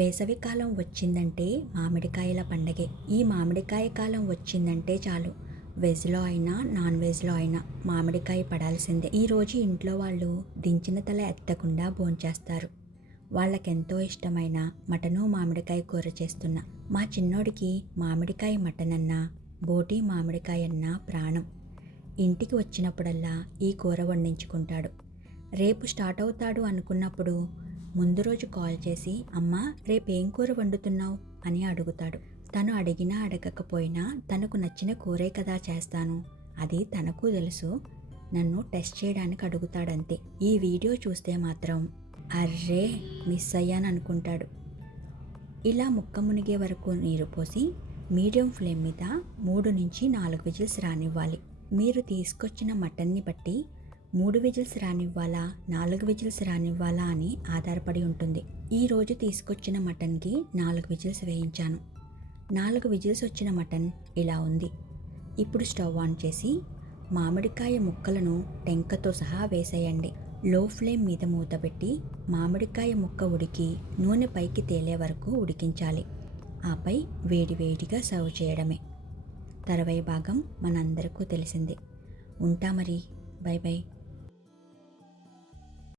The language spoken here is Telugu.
వేసవికాలం వచ్చిందంటే మామిడికాయల పండగే. ఈ మామిడికాయ కాలం వచ్చిందంటే చాలు, వెజ్లో అయినా నాన్ వెజ్లో అయినా మామిడికాయ పడాల్సిందే. ఈరోజు ఇంట్లో వాళ్ళు దించిన తల ఎత్తకుండా భోంచేస్తారు. వాళ్ళకెంతో ఇష్టమైన మటను మామిడికాయ కూర చేస్తున్నా. మా చిన్నోడికి మామిడికాయ మటన్ అన్నా, బోటి మామిడికాయ అన్నా ప్రాణం. ఇంటికి వచ్చినప్పుడల్లా ఈ కూర వండించుకుంటాడు. రేపు స్టార్ట్ అవుతాడు అనుకున్నప్పుడు ముందు రోజు కాల్ చేసి, అమ్మా రేపేం కూర వండుతున్నావు అని అడుగుతాడు. తను అడిగినా అడగకపోయినా తనకు నచ్చిన కూరే కదా చేస్తాను, అది తనకు తెలుసు, నన్ను టెస్ట్ చేయడానికి అడుగుతాడంతే. ఈ వీడియో చూస్తే మాత్రం అర్రే మిస్ అయ్యాను అనుకుంటాడు. ఇలా ముక్క మునిగే వరకు నీరు పోసి మీడియం ఫ్లేమ్ మీద 3 నుంచి 4 విజిల్స్ రానివ్వాలి. మీరు తీసుకొచ్చిన మటన్ని బట్టి 3 విజిల్స్ రానివ్వాలా 4 విజిల్స్ రానివ్వాలా అని ఆధారపడి ఉంటుంది. ఈరోజు తీసుకొచ్చిన మటన్కి 4 విజిల్స్ వేయించాను. 4 విజిల్స్ వచ్చిన మటన్ ఇలా ఉంది. ఇప్పుడు స్టవ్ ఆన్ చేసి మామిడికాయ ముక్కలను టెంకతో సహా వేసేయండి. లో ఫ్లేమ్ మీద మూత పెట్టి మామిడికాయ ముక్క ఉడికి నూనె పైకి తేలే వరకు ఉడికించాలి. ఆపై వేడివేడిగా సర్వ్ చేయడమే. తర్వాయి భాగం మనందరికీ తెలిసిందే. ఉంటా మరి, బై బై.